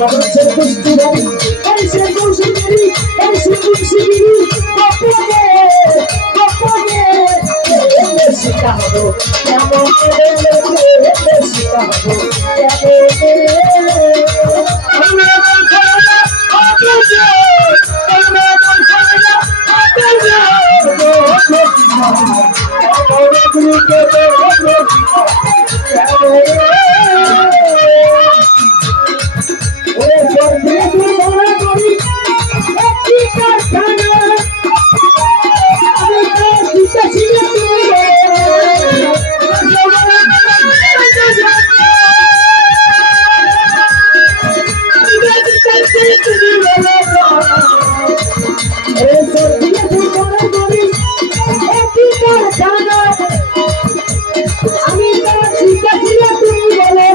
মানুষের কুস্তি বাড়ি মানুষের কৌশল বাড়ি মানুষের আমি তার তুমি বলে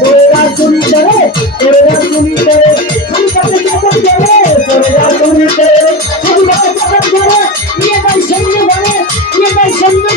তোরা চুরি করে তোরা চুরি করে আমি তাকে যখন করে তোরা চুরি করে আমি তাকে যখন করে নিয়ে যাই সঙ্গে করে নিয়ে যাই সঙ্গে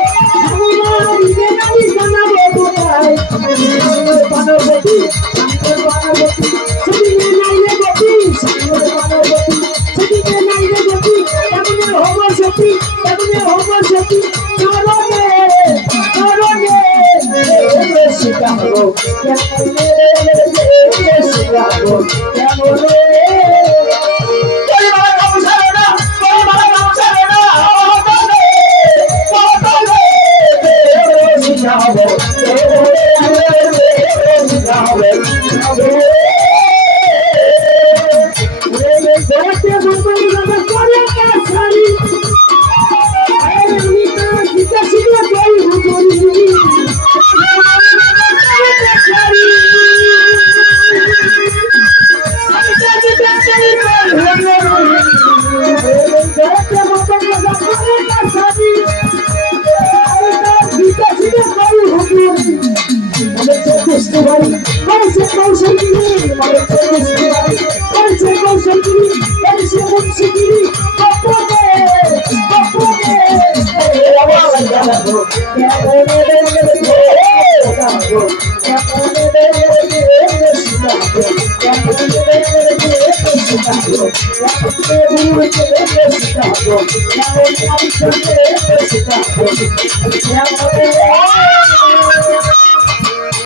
Chicago, Chicago, Chicago, Chicago, Chicago, Chicago, করে কপ্পাকে মানুষের কৌশল মানুষের মানুষের কৌশল মানুষের মুন্সিগিরি কপনে কপনে Yeah.